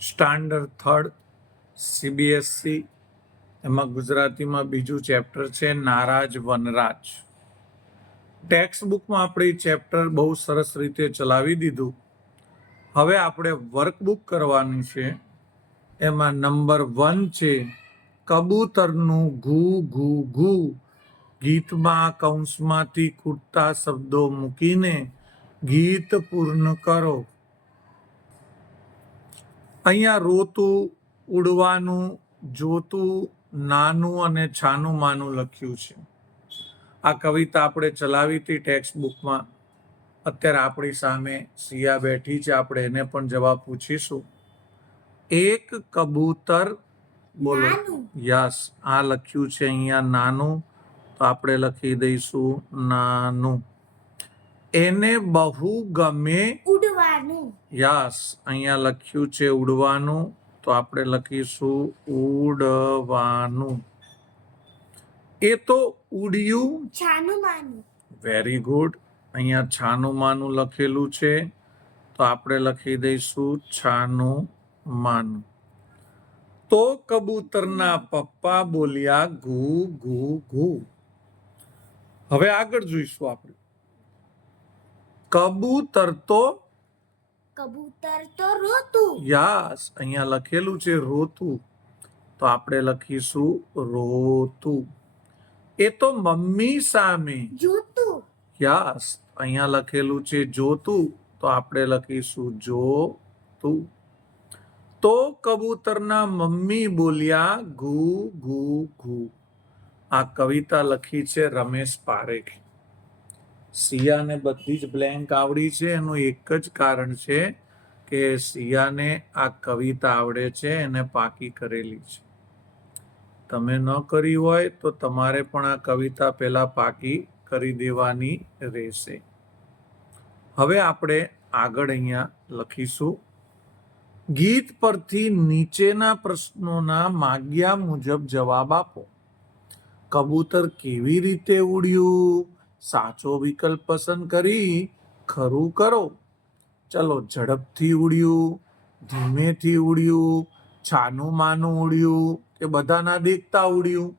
Standard third CBSE, એમાં ગુજરાતીમાં બીજું ચેપ્ટર છે નારાજ વનરાજ. ટેક્સ્ટ બુકમાં આપણે ચેપ્ટર બહુ સરસ રીતે ચલાવી દીધું. હવે આપણે વર્કબુક કરવાની છે. એમાં નંબર 1 છે કબૂતરનું ઘૂ ઘૂ ઘૂ. ગીતમાં કૌંસમાંથી ખૂટતા શબ્દો મૂકીને ગીત પૂર્ણ કરો. અહીંયા રોતું, ઉડવાનું, જોતું, નાનું અને છાનું માનું લખ્યું છે. આ કવિતા આપણે ચલાવી હતી ટેક્સ્ટ બુકમાં. અત્યારે આપણી સામે સિયા બેઠી છે, આપણે એને પણ જવાબ પૂછીશું. એક કબૂતર, બોલો. યસ, આ લખ્યું છે અહીંયા નાનું, તો આપણે લખી દઈશું નાનું. એને બહુ ગમે ઉડવાનું. યસ, અહીંયા લખ્યું છે ઉડવાનું, તો આપણે લખીશું ઉડવાનું. એ તો ઉડ્યું છાનું માનું. Very good. અહીંયા છાનું માનું લખેલું છે, તો આપણે લખી દઈશું છાનું માનું. તો કબૂતરના પપ્પા બોલ્યા ઘૂ ઘૂ ઘૂ. હવે આગળ જોઈશું આપણે. કબૂતર તો રોતું. યસ, અહીંયા લખેલું છે રોતું, તો આપણે લખીશું રોતું. એ તો મમ્મી સામે જોતું. યસ, અહીંયા લખેલું છે જોતું, તો આપણે લખીશું જોતું. તો કબૂતરના મમ્મી બોલ્યા ઘૂ ઘૂ ઘૂ. આ કવિતા લખી છે રમેશ પારેખ. સિયાને બધી જ બ્લેન્ક આવડી છે. એનું એક જ કારણ છે કે સિયાને આ કવિતા આવડે છે, એને પાકી કરેલી છે. તમે ન કરી હોય તો તમારે પણ આ કવિતા પહેલા પાકી કરી દેવાની રહેશે. હવે આપણે આગળ અહીંયા લખીશું. ગીત પરથી નીચેના પ્રશ્નોના માગ્યા મુજબ જવાબ આપો. કબૂતર કેવી રીતે ઉડ્યું? સાચો વિકલ્પ પસંદ કરી ખરું કરો. ચલો, ઝડપથી ઉડ્યું, ધીમેથી ઉડ્યું, છાનું માનું ઉડ્યું કે બધાના દેખતા ઉડ્યું?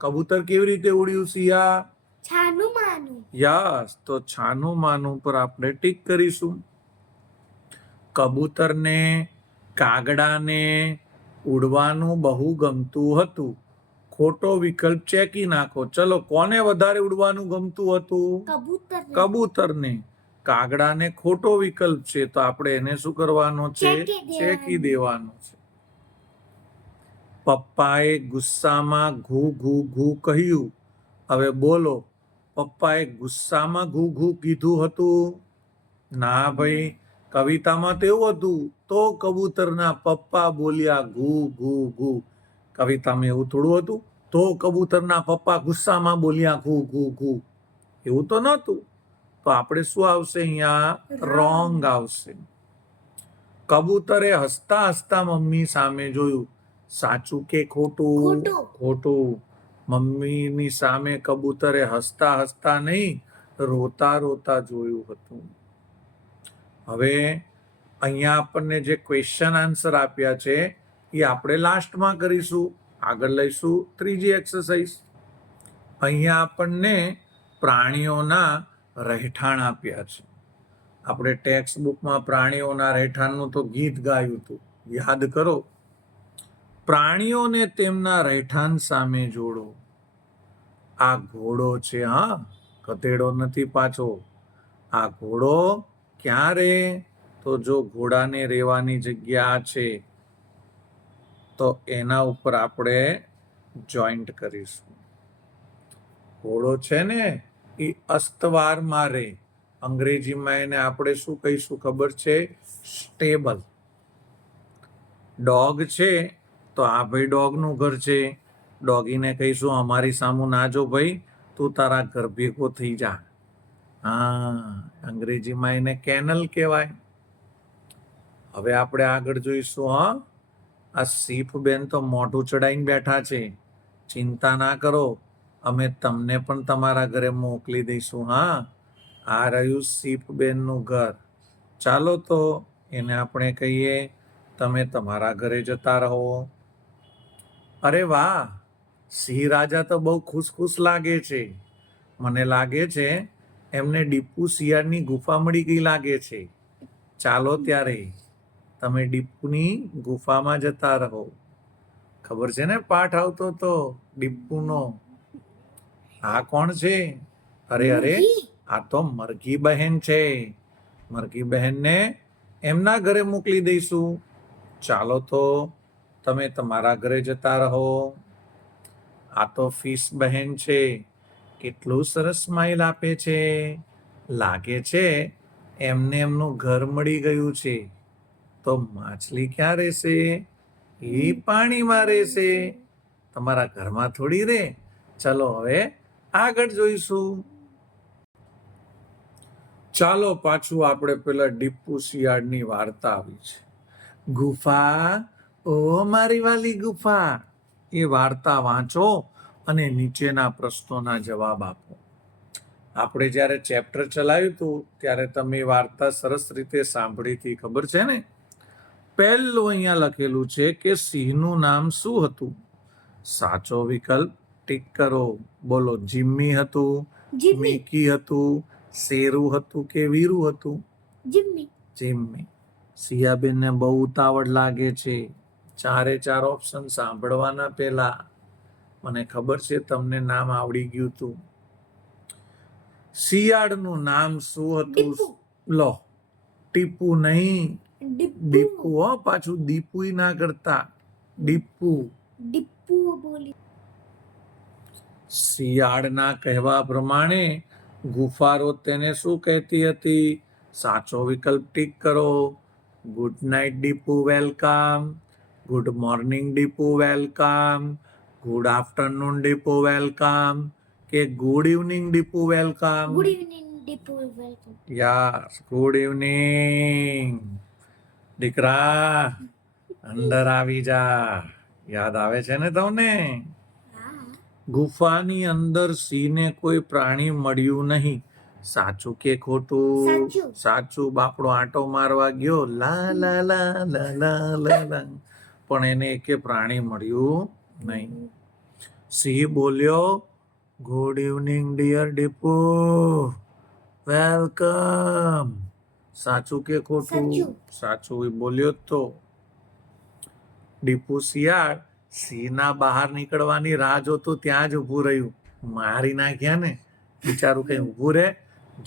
કબૂતર કેવી રીતે ઉડ્યું સિયા? છાનું માનું. યસ, તો છાનું માનું પર આપણે ટીક કરીશું. કબૂતરને, કાગડાને ઉડવાનું બહુ ગમતું હતું. ખોટો વિકલ્પ ચેકી નાખો. ચલો, કોને વધારે ઉડવાનું ગમતું હતું? કબૂતરને. કાગડાને ખોટો વિકલ્પ છે, તો આપણે એને શું કરવાનો છે? ચેકી દેવાનો છે. પપ્પાએ ગુસ્સામાં ઘૂ ઘૂ ઘૂ કહ્યું. હવે બોલો, પપ્પાએ ગુસ્સામાં ઘૂ ઘૂ કીધું હતું? ના ભાઈ, કવિતામાં તો એવું હતું, તો કબૂતરના પપ્પા બોલ્યા ઘૂ ઘૂ ઘૂ. કવિતામાં એવું થોડું હતું, તો કબૂતરના પપ્પા ગુસ્સામાં બોલ્યા ઘૂ ઘૂ ઘૂ. એવું તો નહોતું. તો આપણે શું આવશે અહીંયા? રોંગ આવશે. કબૂતરે હસતા હસતા મમ્મી સામે જોયું. સાચું કે ખોટું? ખોટું. મમ્મીની સામે કબૂતરે હસતા હસતા નહીં, રોતા રોતા જોયું હતું. હવે અહીંયા આપણને જે ક્વેશ્ચન આન્સર આપ્યા છે એ આપણે લાસ્ટમાં કરીશું. આગળ લઈશું ત્રીજી એક્સરસાઇઝ. અહીંયા આપણને પ્રાણીઓના રહેઠાણ આપ્યા છે. આપણે ટેક્સ્ટ બુકમાં પ્રાણીઓના રહેઠાણનું તો ગીત ગાયું હતું, યાદ કરો. પ્રાણીઓને તેમના રહેઠાણ સામે જોડો. આ ઘોડો છે, હા, ગધેડો નથી પાછો. આ ઘોડો ક્યાં રહે? તો જો ઘોડાને રહેવાની જગ્યા છે, તો એના ઉપર આપણે જોઈન્ટ કરીશું. ઘોડો છે ને એ અસ્તવારમાં રહે. અંગ્રેજીમાં એને આપણે શું કહીશું ખબર છે? સ્ટેબલ. ડોગ છે, તો આ ભાઈ ડોગનું ઘર છે. ડોગીને કહીશું અમારી સામું ના જો ભાઈ, તું તારા ઘર ભેગો થઈ જા. હા, અંગ્રેજીમાં એને કેનલ કહેવાય. હવે આપણે આગળ જોઈશું. હા, આ સીફ બેન તો મોઢું ચડાઈને બેઠા છે. ચિંતા ના કરો, અમે તમને પણ તમારા ઘરે મોકલી દઈશું. હા, આ રહ્યું સીફ બેનનું ઘર. ચાલો તો એને આપણે કહીએ તમે તમારા ઘરે જતા રહો. અરે વાહ, સિંહ રાજા તો બહુ ખુશ લાગે છે. મને લાગે છે એમને ડીપુ શિયાળની ગુફા મળી ગઈ લાગે છે. ચાલો ત્યારે તમે ડીપુની ગુફામાં જતા રહો. ખબર છે ને પાઠ આવતો તો ડીપુનો. આ કોણ છે? અરે મરઘી. આ તો મરઘી બહેન છે. મરઘી બહેનને એમના ઘરે મોકલી દઈશું. ચાલો તો તમે તમારા ઘરે જતા રહો. આ તો ફિશ બહેન છે. કેટલું સરસ સ્માઈલ આપે છે. લાગે છે એમને એમનું ઘર મળી ગયું છે. તો માછલી ક્યાં રહેશે? એ પાણીમાં રહેશે. તમારા ઘરમાં થોડી રે. ચલો હવે આગળ જોઈશું. ચાલો પાછું આપણે પેલા ડીપુ શિયાળની વાર્તા આવી છે. ગુફા, ઓ મારી વાલી ગુફા, એ વાર્તા વાંચો અને નીચેના પ્રશ્નોના જવાબ આપો. આપણે જ્યારે ચેપ્ટર ચલાવ્યું હતું ત્યારે તમે વાર્તા સરસ રીતે સાંભળી હતી, ખબર છે ને? પહેલું અહીંયા લખેલું છે કે સિંહનું નામ શું હતું? સાચો વિકલ્પ ટીક કરો. બોલો, જીમ્મી હતું, જીમ્મી. મિકી હતું, શેરુ હતું કે વીરુ હતું? જીમ્મી. જીમ્મી. સિયાબેનને બહુ ઉતાવળ લાગે છે. ચારે ચાર ઓપ્શન સાંભળવાના પહેલા. મને ખબર છે તમને નામ આવડી ગયું હતું. શિયાળનું નામ શું હતું? ડીપુ. લો, ટીપુ નહીં, ડીપુ. ડીપુ. હો, પાછું દીપુય ના કરતા, ડીપુ. ડીપુ બોલી. શિયાળના કહેવા પ્રમાણે ગુફારો તેને શું કહેતી હતી? સાચો વિકલ્પ ટીક કરો. Good night Dipu welcome, good morning Dipu welcome, good afternoon Dipu welcome કે good evening Dipu welcome? Good evening Dipu welcome. Yes, good evening. દીકરા, અંદર આવી જા. યાદ આવે છે ને તમને? ગુફાની અંદર સિંહને કોઈ પ્રાણી મળ્યું નહીં. સાચું કે ખોટું? સાચું. સાચું. બાપડો આંટો મારવા ગયો, લા લા લા લા લા લા લા, પણ એને એકે પ્રાણી મળ્યું નહીં. સિંહ બોલ્યો, ગુડ ઇવનિંગ ડિયર ડીપુ, વેલકમ. સાચું કે ખોટું? સાચું. સાચું એ બોલ્યો તો. ડીપુ શિયાળ સિંહના બહાર નીકળવાની રાહ જોતું ત્યાં જ ઊભું રહ્યું. મારી નાખ્યા ને, બિચારું કઈ ઊભું રહે.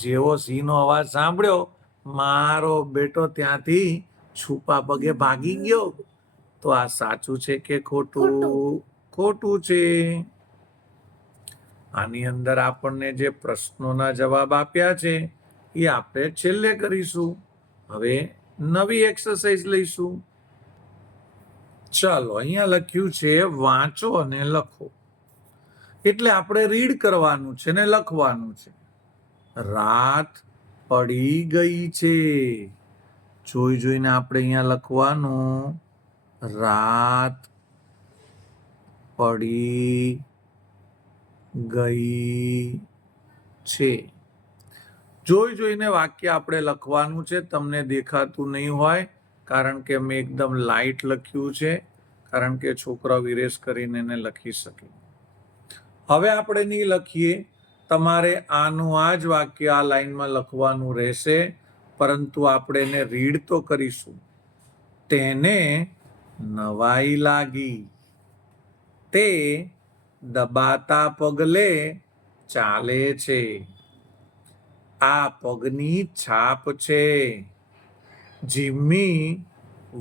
જેવો સિંહનો અવાજ સાંભળ્યો, મારો બેટો ત્યાંથી છુપા પગે ભાગી ગયો. તો આ સાચું છે કે ખોટું? ખોટું છે. આની અંદર આપણને જે પ્રશ્નોના જવાબ આપ્યા છે એ આપણે છેલ્લે કરીશું. હવે નવી એક્સરસાઇઝ લઈશું. ચાલો, અહીંયા લખ્યું છે વાંચો અને લખો. એટલે આપણે રીડ કરવાનું છે ને લખવાનું છે. રાત પડી ગઈ છે. જોઈને આપણે અહીંયા લખવાનું, રાત પડી ગઈ છે. જોઈને વાક્ય આપણે લખવાનું છે. તમને દેખાતું નહીં હોય કારણ કે મેં એકદમ લાઇટ લખ્યું છે, કારણ કે છોકરા વિરેશ કરીને એને લખી શકે. હવે આપણે નહીં લખીએ. તમારે આનું આ જ વાક્ય આ લાઈનમાં લખવાનું રહેશે, પરંતુ આપણે એને રીડ તો કરીશું. તેને નવાઈ લાગી. તે દબાતા પગલે ચાલે છે. આ પગની છાપ છે. જીમ્મી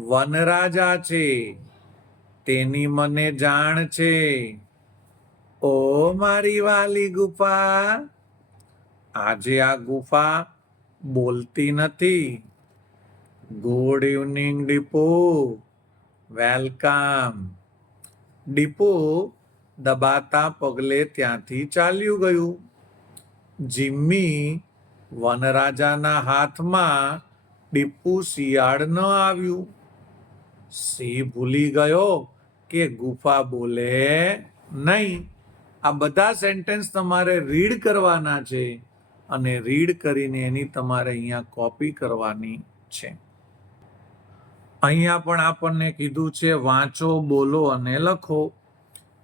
વનરાજા છે. તેની મને જાણ છે. ઓ મારી વાલી ગુફા, આજે આ ગુફા બોલતી નથી. Good evening Dipu, welcome. Dipu દબાતા પગલે ત્યાંથી ચાલ્યું ગયું. જીમ્મી વનરાજાના હાથમાં ડીપુ શિયાળ ન આવ્યું. સિંહ ભૂલી ગયો કે ગુફા બોલે નહીં. આ બધા સેન્ટેન્સ તમારે રીડ કરવાના છે અને રીડ કરીને એની તમારે અહીંયા કોપી કરવાની છે. અહીંયા પણ આપણને કીધું છે વાંચો, બોલો અને લખો.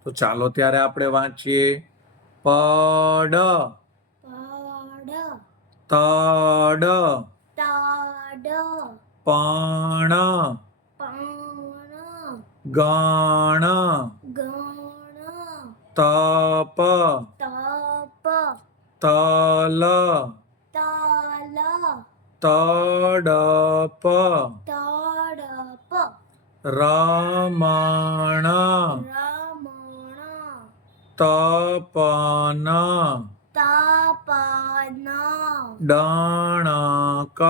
તો ચાલો ત્યારે આપણે વાંચીએ. પડ, પડ, તડ, તડ, પણ, પણ, ગણ, ગણ, તપ, તપ, તલ, તલ, તડપ, તડપ, રમણ, રમણ, તપન, તપન, ડણક,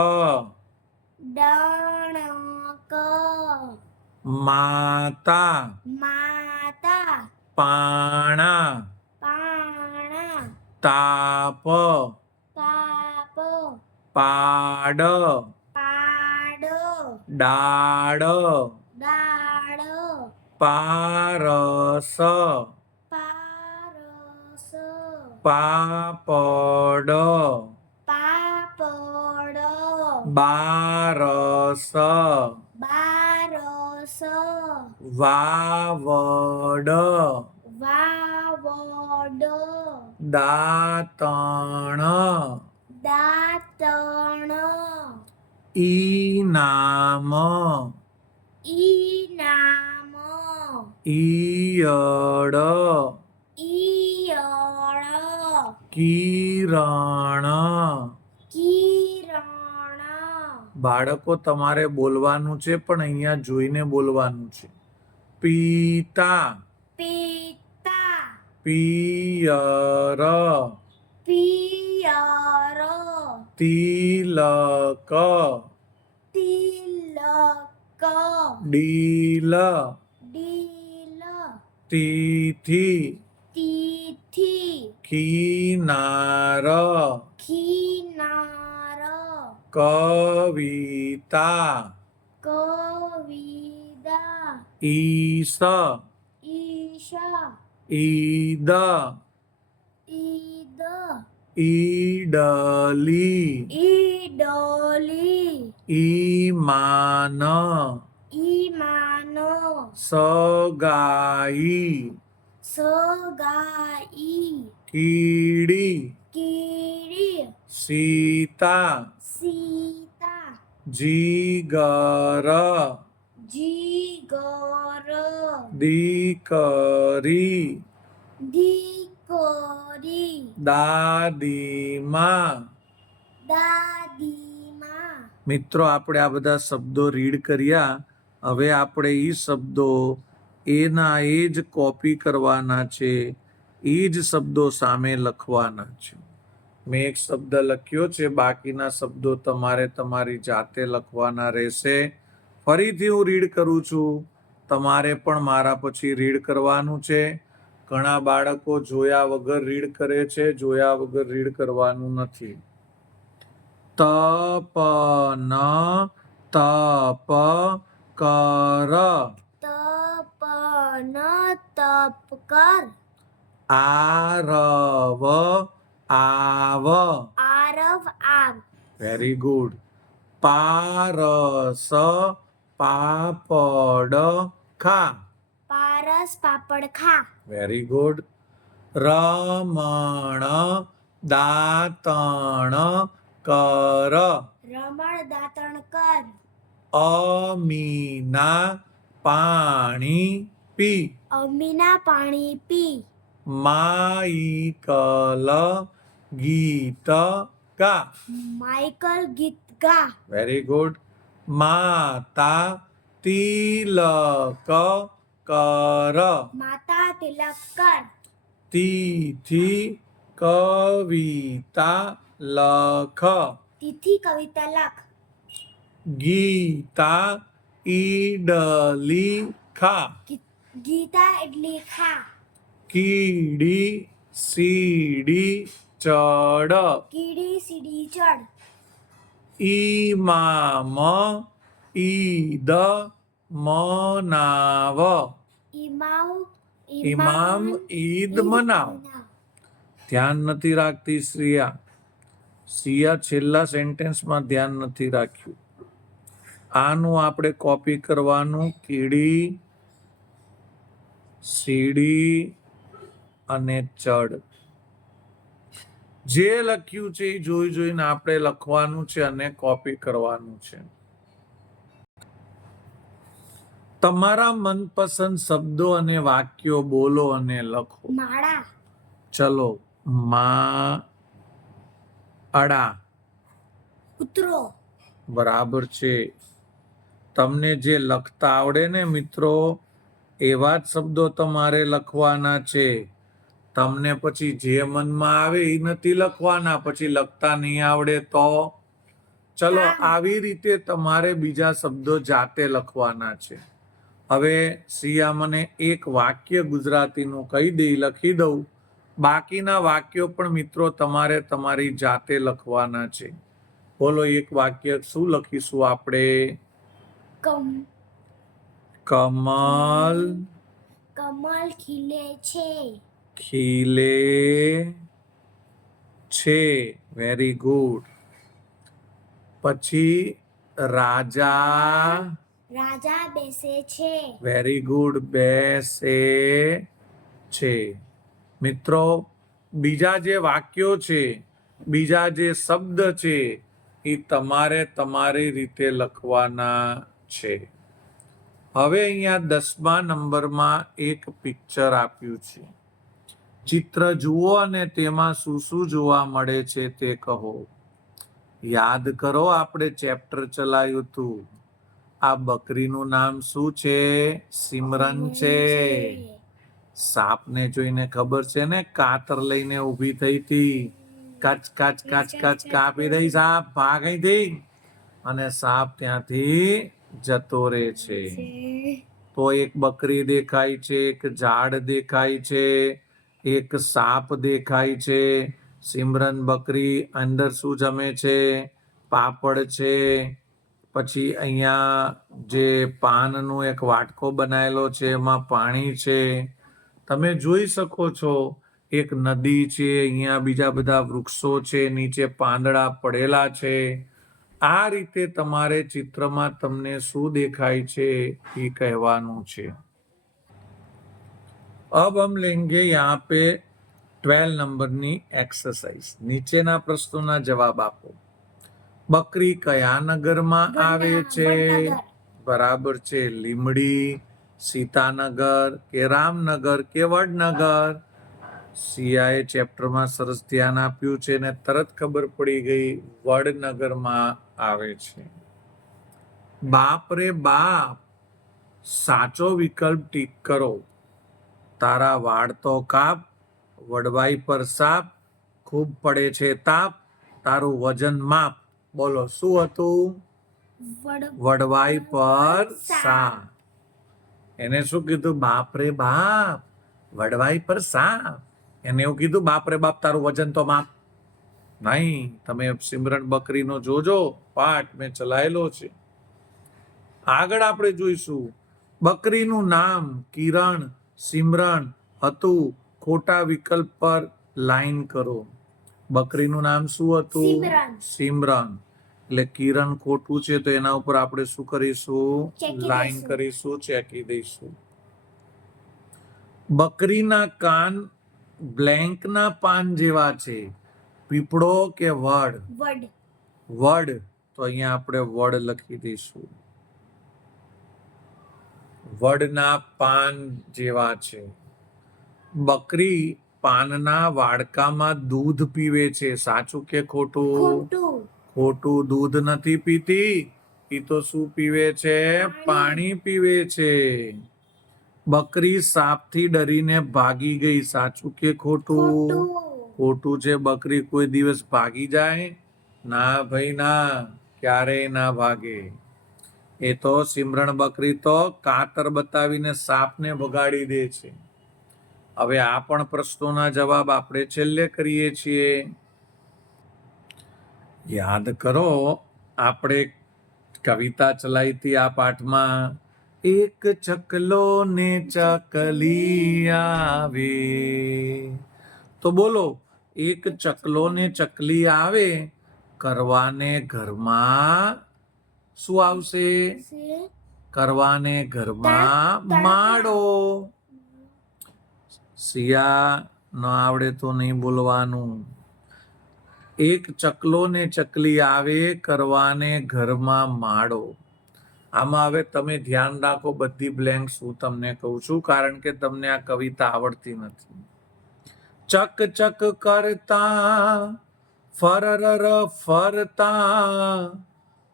ડણક, માતા, માતા, પાણા, પાણા, તાપ, તાપ, પાડ, પાડ, ડાળ, દાળ, પારસ, પારસ, પાપડ, પાપડ, બારસ, બારસ, વાવડ, વાવડ, દાંતણ, દાંતણ, ઈનામ, ઈનામ, ઈયળ, ઈયળ, કિરણ. કિરણ, બાળકો તમારે બોલવાનું છે પણ અહીંયા જોઈને બોલવાનું છે. પિતા, પિતા, પિયર, પિયર, તિલક, તિલક, ડીલ, ડીલ, તિથિ, તિથિ, કિનાર, કિનાર, કવિતા, કવિતા, ઈશ, ઈશા, ઈદ, ઈદ, ઈડલી, ઈડલી, ઈમાન, ઈમાન, સગાઈ, સગાઈ, કીડી, કીડી, સીતા, સીતા, જીગર, જીગર, દીકરી, દીકરી, દાદીમા. દાદીમા. મિત્રો આપણે આ બધા શબ્દો રીડ કર્યા. હવે આપણે એ શબ્દો એના એ જ કોપી કરવાના છે, એ જ શબ્દો સામે લખવાના છે. મેં એક શબ્દ લખ્યો છે, બાકીના શબ્દો તમારે તમારી જાતે લખવાના રહેશે. ફરીથી હું રીડ કરું છું, તમારે પણ મારા પછી રીડ કરવાનું છે. ઘણા બાળકો જોયા વગર રીડ કરે છે, જોયા વગર રીડ કરવાનું નથી. તપન, તપ કર, તપન, તપ કર, આરવ, આવ. આરવ, આવ, વેરી ગુડ. પારસ, પાપડ ખા. પારસ, પાપડ ખા, વેરી ગુડ. રમણ, દાંતણ કર. રમણ, દાંતણ કર, અમીના, પાણી પી. અમીના, પાણી પી, માઈકલ, ગીત ગા. માઇકલ, ગીત ગા, વેરી ગુડ. માતા, તિલક કર. માતા, તિલક કર, તિથિ, કવિતા લખ. તિથિ, કવિતા લખ, ગીતા, ઈડલી ખા. ગીતા, ઇડલી ખા, કીડી, સીડી ચડ. કીડી, સીડી ચડ, ઈમામ, ઈદ મનાવ. ઇમામ ઈદ મનાવ. ધ્યાન નથી રાખતી શ્રિયા. છેલ્લા સેન્ટેન્સમાં ધ્યાન નથી રાખ્યું. આનું આપણે કોપી કરવાનું. કીડી, સીડી અને ચડ. જે લખ્યું છે એ જોઈ જોઈને આપણે લખવાનું છે અને કોપી કરવાનું છે. તમારા મનપસંદ શબ્દો અને વાક્યો બોલો અને લખો. માળા, ચલો. માળા. કૂતરો, બરાબર છે. તમને જે લખતા આવડે ને મિત્રો, એવા જ શબ્દો તમારે લખવાના છે. તમને પછી જે મનમાં આવે એ નથી લખવાના. પછી લખતા નહીં આવડે તો ચલો, આવી રીતે તમારે બીજા શબ્દો જાતે લખવાના છે. હવે સિયા મને એક વાક્ય ગુજરાતીનું કહી દે, લખી દઉં. બાકીના વાક્યો પણ મિત્રો તમારે તમારી જાતે લખવાના છે. બોલો, એક વાક્ય શું લખીશું આપણે? કમલ કમલ ખીલે છે. ખીલે છે. Very good. પછી રાજા રાજા બેસે છે. Very good. બેસે છે. મિત્રો, બીજા જે વાક્યો છે, બીજા જે શબ્દ છે, એ તમારે તમારી રીતે લખવાના છે. હવે અહીંયા 10મા નંબરમાં એક પિક્ચર આપ્યું છે. ચિત્ર જુઓ અને તેમાં શું શું જોવા મળે છે તે કહો. યાદ કરો, આપણે ચેપ્ટર ચલાવ્યું હતું. આ બકરીનું નામ શું છે? સિમરન છે. સાપને જોઈને ખબર છે ને, કાતર લઈને ઊભી થઈ હતી. કચ કચ કચ કચ કાપી દઈ સાપ, ભાગ અહીંથી. અને સાપ ત્યાંથી જતો રહે છે. તો એક બકરી દેખાય છે, એક ઝાડ દેખાય છે, એક સાપ દેખાય છે. સિમરન બકરી અંદર શું જમે છે? પાપડ છે. પછી અહીંયા જે પાનનો એક વાટકો બનાવેલો છે, એમાં પાણી છે. તમે જોઈ શકો છો, એક નદી છે, અહીંયા બીજા બધા વૃક્ષો છે, નીચે પાંદડા પડેલા છે. આ રીતે તમારે ચિત્રમાં તમને શું દેખાય છે એ કહેવાનું છે. अब हम लेंगे यहाँ पे 12 નંબરની एक्सरसाइज. નીચેના પ્રશ્નોના જવાબ આપો. બકરી કયા નગરમાં આવે છે? બરાબર છે. લીમડી, સીતાનગર કે રામનગર કે વડનગર? સિયાએ ચેપ્ટરમાં સરસ ધ્યાન આપ્યું છે ને તરત ખબર પડી ગઈ, વડનગરમાં આવે છે. બાપ રે બાપ, સાચો વિકલ્પ ટીક કરો. તારા વાળ તો કાપ, વડવાઈ પર સાપ, ખૂબ પડે છે તાપ, તારું વજન માપ. બોલો, શું હતું? વડવાઈ પર સાપ. એને શું કીધું? બાપ રે બાપ, વડવાઈ પર સાપ. એને એવું કીધું, બાપ રે બાપ, તારું વજન તો માપ. નહીં, તમે સિમરન બકરીનો જોજો પાઠ, મેં ચલાયેલો છે. આગળ આપણે જોઈશું. બકરીનું નામ કિરણ, સિમરન હતું. ખોટા વિકલ્પ પર લાઈન કરો. બકરીનું નામ શું હતું? સિમરન. એટલે કિરણ ખોટું છે, તો એના ઉપર આપણે શું કરીશું? લાઈન કરીશું, ચેકી દઈશું. બકરીના કાન બ્લેન્કના પાન જેવા છે. પીપળો કે વડ? વડ. તો અહીંયા આપણે વડ લખી દઈશું. વડના પાન જેવા છે. બકરી પાનના વાડકામાં દૂધ પીવે છે. સાચું કે ખોટું? ખોટું. દૂધ નથી પીતી, એ તો શું પીવે છે? પાણી પીવે છે. બકરી સાપથી ડરીને ભાગી ગઈ. સાચું કે ખોટું? ખોટું છે. બકરી કોઈ દિવસ ભાગી જાય? ના ભાઈ ના, ક્યારેય ના ભાગે. એ તો સિમરન બકરી તો કાતર બતાવીને સાપને ભગાડી દે છે. હવે આ પણ પ્રશ્નોના જવાબ આપણે છેલ્લે કરીએ છીએ. યાદ કરો, આપણે કવિતા ચલાવી હતી આ પાઠમાં. એક ચકલો ને ચકલી આવે. તો બોલો, એક ચકલો ને ચકલી આવે, કરવાને ઘરમાં શું આવશે? સે કરવાને ઘરમાં તણખલા. માડો. સિયા ન આવડે તો નહીં બોલવાનું. એક ચકલો ને ચકલી આવે કરવાને ઘરમાં માડો. આમાં હવે તમે ધ્યાન રાખો, બધી બ્લેન્ક્સ હું તમને કહું છું, કારણ કે તમને આ કવિતા આવડતી નથી. ચક ચક કરતા ફરર ફરતા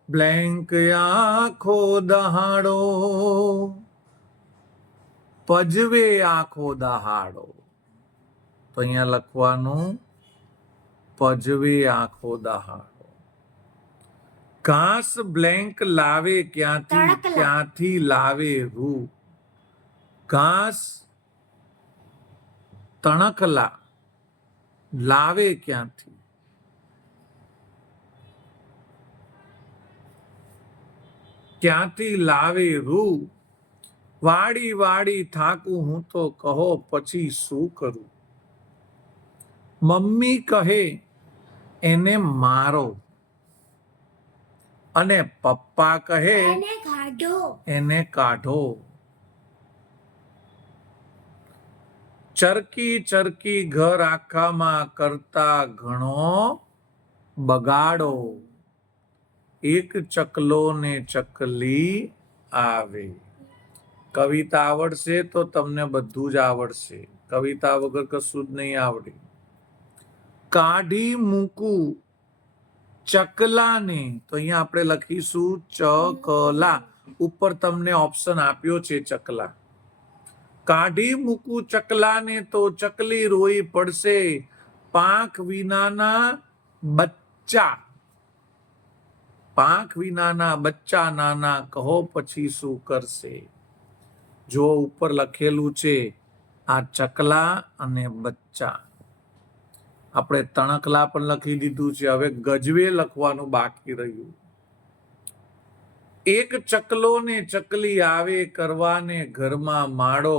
બ્લેન્ક આખો દહાડો, પજવે આખો દહાડો. તો અહીંયા લખવાનું પજવે આખો દહાડો. ઘાસ બ્લેન્ક લાવે ક્યાંથી? તણખલા. ક્યાંથી લાવે રૂ? ઘાસ તણખલા લાવે ક્યાંથી? ક્યાંથી લાવે રૂ? વાડી વાડી થાકું હું તો, કહો પછી શું કરું? મમ્મી કહે એને મારો, અને પપ્પા કહે એને કાઢો. એને કાઢો. ચરકી ચરકી ઘર આખામાં કરતા ઘણો બગાડો, એક ચકલો ને ચકલી આવે. કવિતા આવડશે તો તમને બધું જ આવડશે, કવિતા વગર કશું જ નહીં આવડે. કાઢી મૂકું ચકલાને, તો અહીંયા આપણે લખીશું ચકલા. ઉપર તમને ઓપ્શન આપ્યો છે ચકલા. કાઢી મૂકું ચકલાને તો ચકલી રોઈ પડશે, પાંખ વિનાના બચ્ચા. પાંખ વિનાના બચ્ચા નાના, કહો પછી શું કરશે? જો ઉપર લખેલું છે આ ચકલા અને બચ્ચા. આપણે તણખલા પણ લખી દીધું છે, હવે ગજવે લખવાનું બાકી રહ્યું. એક ચકલો ને ચકલી આવે કરવાને ઘરમાં માડો,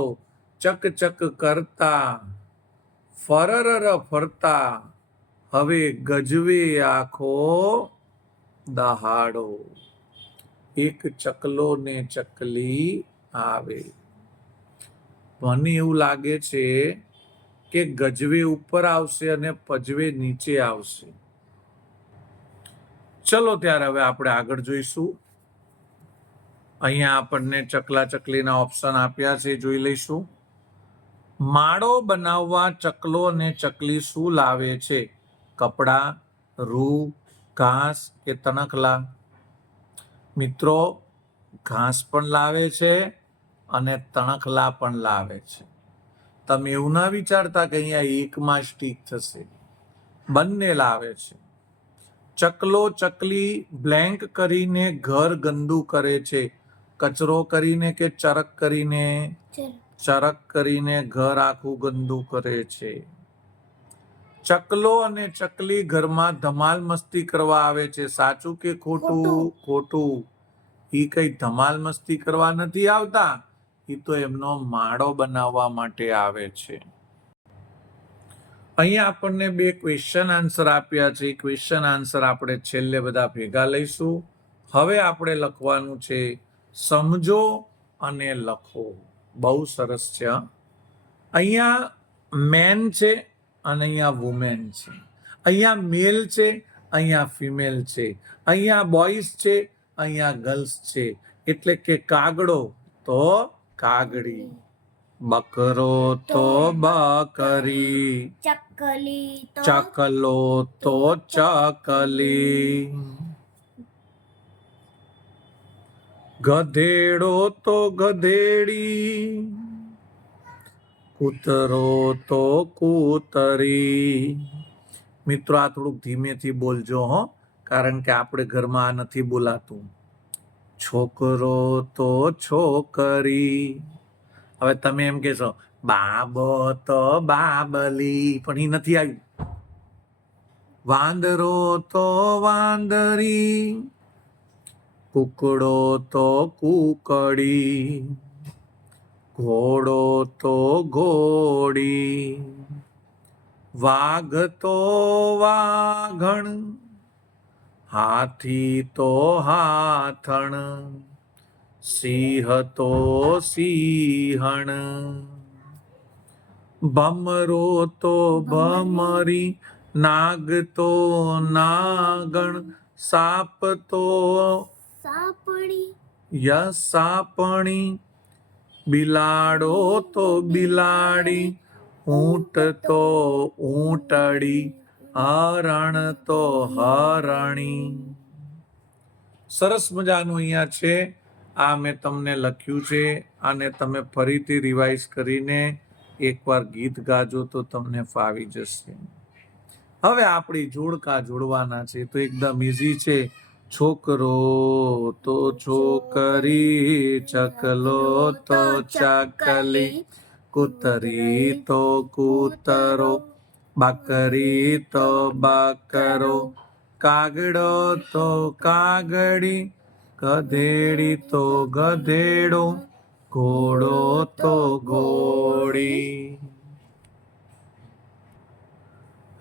ચક ચક કરતા ફરર ફરતા હવે ગજવે આખો દહાડો. એક ચકલો ને ચકલી આવે. મને એવું લાગે છે કે ગજવે ઉપર આવશે અને પજવે નીચે આવશે. ચલો ત્યારે હવે આપણે આગળ જોઈશું. અહીંયા આપણને ચકલા ચકલીના ઓપ્શન આપ્યા છે, જોઈ લઈશું. માળો બનાવવા ચકલો અને ચકલી શું લાવે છે? કપડા, રૂ, ઘાસ કે તણખલા? મિત્રો, ઘાસ પણ લાવે છે અને તણખલા પણ લાવે છે. તમે એવું ના વિચારતા કે અહીંયા એકમાં જ ઠીક થશે, બંને લાવે છે. ચકલો ચકલી બ્લેન્ક કરીને ઘર ગંદુ કરે છે. કચરો કરીને કે ચરક કરીને? ચરક કરીને ઘર આખું ગંદુ કરે છે. ચકલો અને ચકલી ઘરમાં ધમાલ મસ્તી કરવા આવે છે. સાચું કે ખોટું? ખોટું. ઈ કઈ ધમાલ મસ્તી કરવા નથી આવતા, ઈ તો એમનો માળો બનાવવા માટે આવે છે. અહીંયા આપણને બે ક્વેશ્ચન આન્સર આપ્યા છે. ક્વેશ્ચન આન્સર આપણે છેલ્લે બધા ભેગા લઈશું. હવે આપણે લખવાનું છે સમજો અને લખો. બહુ સરસ છે. અહીંયા મેન છે અને અહીંયા વુમેન છે. અહીંયા મેલ છે, અહીંયા ફિમેલ છે. અહીંયા બોયઝ છે, અહીંયા ગર્લ્સ છે. એટલે કે કાગડો તો કાગડી, બકરો તો બકરી, ચકલી તો ચકલો તો ચકલી, ગધેડો તો ગધેડી, કૂતરો તો કૂતરી. મિત્રો, આ થોડુંક ધીમેથી બોલજો હો, કારણ કે આપણે ઘરમાં આ નથી બોલાતું. છોકરો તો છોકરી. હવે તમે એમ કહેશો બાબો તો બાબલી, પણ એ નથી આવ્યું. વાંદરો તો વાંદરી, કુકડો તો કુકડી, ઘોડો તો ઘોડી, વાઘ તો વાઘણ, હાથી તો હાથણ, સિંહ તો સિંહણ, ભમરો તો ભમરી, નાગ તો નાગણ, સાપ તો સાપડી, સાપણી, બિલાડો તો બિલાડી, ઊંટ તો ઊંટડી, હરણ તો હરણી. સરસ મજાનું અહીંયા છે. આ મેં તમને લખ્યું છે. આને તમે ફરીથી રિવાઇઝ કરીને એકવાર ગીત ગાજો તો તમને ફાવી જશે. હવે આપણી જોડકા જોડવાના છે તો એકદમ ઈઝી છે. છોકરો તો છોકરી, ચકલો તો ચકલી, કૂતરી તો કૂતરો, બકરી તો બકરો, કાગડો તો કાગડી, ગધેડી તો ગધેડો, ઘોડો તો ઘોડી.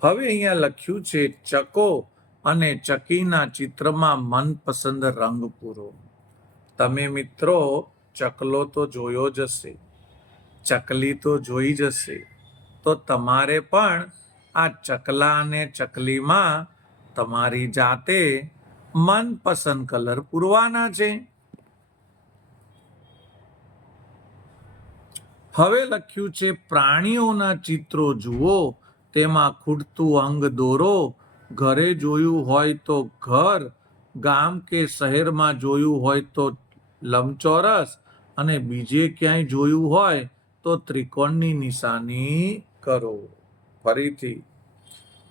હવે અહીંયા લખ્યું છે ચકો અને ચકીના ચિત્રમાં મનપસંદ રંગ પૂરો. તમે મિત્રો ચકલો તો જોયો જ હશે, ચકલી તો જોઈ જ હશે, તો તમારે પણ આ ચકલા અને ચકલીમાં તમારી જાતે મનપસંદ કલર પૂરવાના છે. હવે લખ્યું છે પ્રાણીઓના ચિત્રો જુઓ, તેમાં ખૂટતું અંગ દોરો. ઘરે જોયું હોય તો ઘર, ગામ કે શહેરમાં જોયું હોય તો લંબચોરસ, અને બીજે ક્યાંય જોયું હોય તો ત્રિકોણની નિશાની કરો. ફરીથી,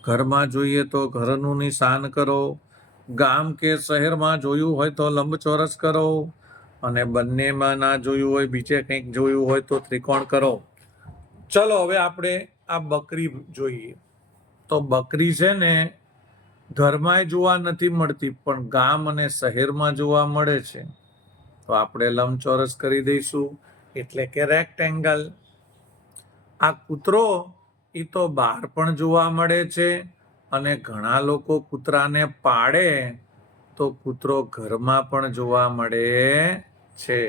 ઘરમાં જોઈએ તો ઘરનું નિશાન કરો, ગામ કે શહેરમાં જોયું હોય તો લંબચોરસ કરો, અને બંનેમાં ના જોયું હોય, બીજે કંઈક જોયું હોય તો ત્રિકોણ કરો. ચલો હવે આપણે આ બકરી જોઈએ. તો બકરી છે ને ઘરમાં જોવા નથી મળતી, પણ ગામ અને શહેરમાં જોવા મળે છે. તો આપણે લંબચોરસ કરી દઈશું, એટલે કે રેક્ટેંગલ. આ કૂતરો એ તો બહાર પણ જોવા મળે છે, અને ઘણા લોકો કૂતરાને પાળે તો કૂતરો ઘરમાં પણ જોવા મળે છે.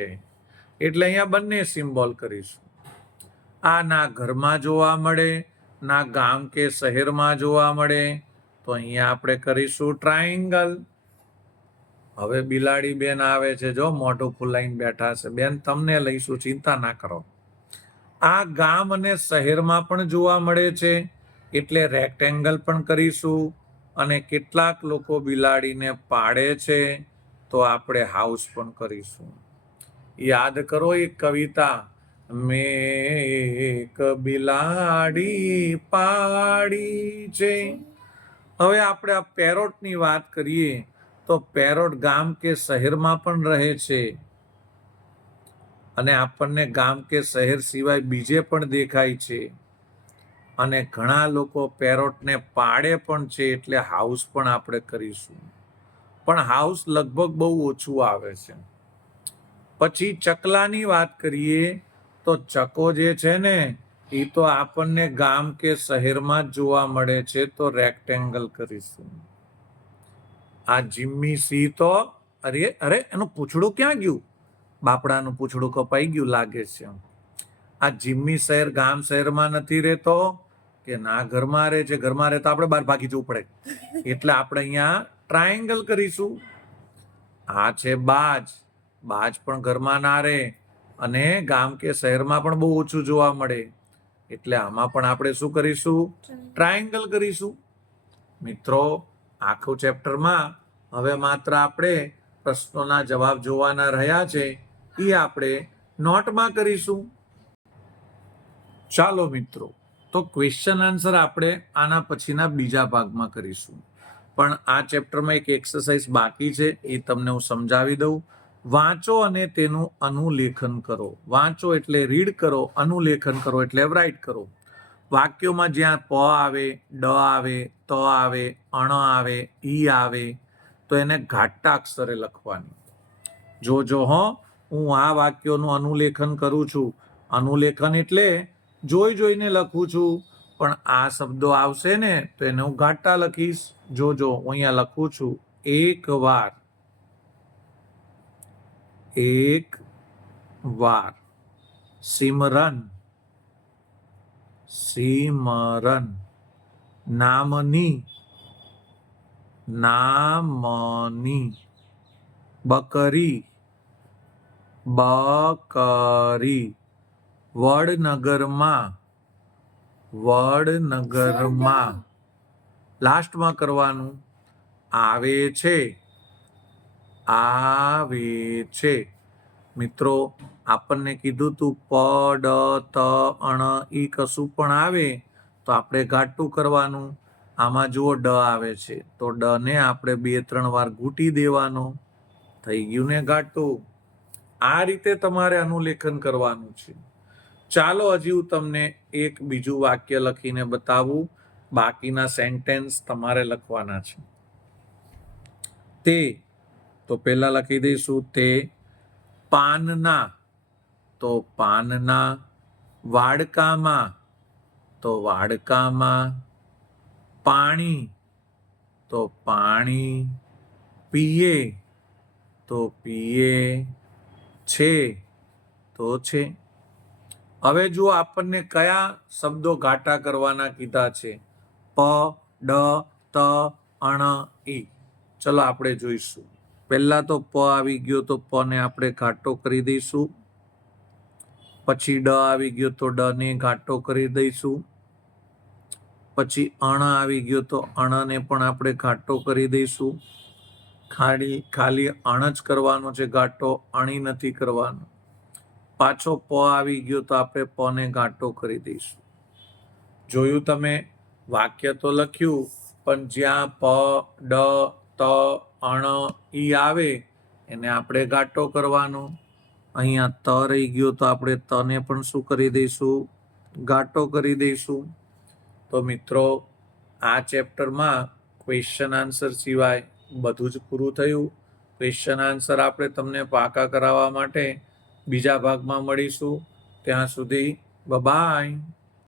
એટલે અહીંયા બંને સિમ્બોલ કરીશું. આ ના ઘરમાં જોવા મળે, ના ગામ કે શહેરમાં જોવા મળે, તો અહીંયા આપણે કરીશું ટ્રાયેંગલ. હવે બિલાડી બેન આવે છે, જો મોઢું ફૂલાઈને બેઠા છે. બેન તમને લઈશું, ચિંતા ના કરો. આ ગામ અને શહેરમાં પણ જોવા મળે છે, એટલે રેક્ટેંગલ પણ કરીશું. અને કેટલાક લોકો બિલાડીને પાળે છે, તો આપણે હાઉસ પણ કરીશું. યાદ કરો એક કવિતા, મેં એક બિલાડી પાળી છે. હવે આપણે આ પેરોટની વાત કરીએ તો પેરોટ ગામ કે શહેરમાં પણ રહે છે, અને આપણને ગામ કે શહેર સિવાય બીજે પણ દેખાય છે. અને ઘણા લોકો પેરોટને પાળે પણ છે, એટલે હાઉસ પણ આપણે કરીશું. પણ હાઉસ લગભગ બહુ ઓછું આવે છે. પછી ચકલાની વાત કરીએ તો ચકો જે છે ને એ તો આપણને ગામ કે શહેરમાં જ જોવા મળે છે, તો રેક્ટેંગલ કરીશું. આ જીમ્મી સી તો અરે અરે એનું પૂંછડું ક્યાં ગયું? બાપડાનું પૂંછડું કપાઈ ગયું લાગે છે. આ જીમ્મી શહેર ગામ શહેરમાં નથી રહેતો, કે ના ઘરમાં રહે છે. ઘરમાં રહે તો આપણે બહાર ભાગી જવું પડે, એટલે આપણે અહીંયા ટ્રાયેંગલ કરીશું. આ છે બાજ, બાજ પણ ઘરમાં ના રહે, અને ગામ કે શહેરમાં પણ બહુ ઓછું જોવા મળે, એટલે આમાં પણ આપણે શું કરીશું? ટ્રાયેંગલ કરીશું. મિત્રો આખું ચેપ્ટરમાં હવે માત્ર આપણે પ્રશ્નોના જવાબ જોવાના રહ્યા છે, એ આપણે નોટમાં કરીશું. ચાલો મિત્રો, તો ક્વેશ્ચન આન્સર આપણે આના પછીના બીજા ભાગમાં કરીશું. પણ આ ચેપ્ટરમાં એક એક્સરસાઇઝ બાકી છે, એ તમને હું સમજાવી દઉં. વાંચો અને તેનું અનુલેખન કરો. વાંચો એટલે રીડ કરો, અનુલેખન કરો એટલે રાઇટ કરો. વાક્યોમાં જ્યાં પ આવે, ડ આવે, ત આવે, અણ આવે, ઈ આવે, તો એને ઘાટા અક્ષરે લખવાની. જોજો હો, હું આ વાક્યોનું અનુલેખન કરું છું. અનુલેખન એટલે જોઈને લખું છું, પણ આ શબ્દો આવશે ને તો એને હું ઘાટા લખીશ. જોજો હું અહીંયા લખું છું, એક વાર, એક વાર. સિમરન, સિમરન. નામની, નામની. બકરી, બકરી. વડનગરમાં, વડનગરમાં. લાસ્ટમાં કરવાનું. આવે છે, આવે છે. મિત્રો, આપણને કીધું તું પ ડ ત અણ ઈ કશું પણ આવે તો આપણે ઘાટું કરવાનું. આમાં જુઓ ડ આવે છે તો ડ ને આપણે 2-3 વાર ઘૂંટી દેવાનો. થઈ ગયું ને ઘાટું. આ રીતે તમારે અનુલેખન કરવાનું છે. ચાલો હજી હું તમને એક બીજું વાક્ય લખીને બતાવું. બાકીના સેન્ટેન્સ તમારે લખવાના છે. તે, તો પહેલા લખી દઈશું તે. પાનના, તો પાનના. વાડકામાં, તો વાડકામાં. પાણી, તો પાણી. પીએ, તો પીએ. છે, તો છે. હવે જો આપણને કયા શબ્દો ઘાટા કરવાના કીધા છે? પ, ડ, ત, અણ, ઈ. ચલો આપણે જોઈશું. પહેલા તો પ આવી ગયો તો પ ને આપણે ઘાટો કરી દઈશું. પછી ડ આવી ગયો તો ડ ને ઘાટો કરી દઈશું. પછી અણ આવી ગયો તો અણ ને પણ આપણે ઘાટો કરી દઈશું. ખાલી અણ જ કરવાનો છે ઘાટો, અણી નથી કરવાનો. પાછો પ આવી ગયો તો આપણે પ ને ઘાટો કરી દઈશું. જોયું તમે? વાક્ય તો લખ્યું પણ જ્યાં પ, ડ, ત, અણ, ઈ આવે એને આપણે ઘાટો કરવાનો. અહીંયા ત રહી ગયો તો આપણે તને પણ શું કરી દઈશું? ઘાટો કરી દઈશું. તો મિત્રો, આ ચેપ્ટરમાં ક્વેશ્ચન આન્સર સિવાય બધું જ પૂરું થયું. ક્વેશ્ચન આન્સર આપણે તમને પાકા કરાવવા માટે બીજા ભાગમાં મળીશું. ત્યાં સુધી બાય.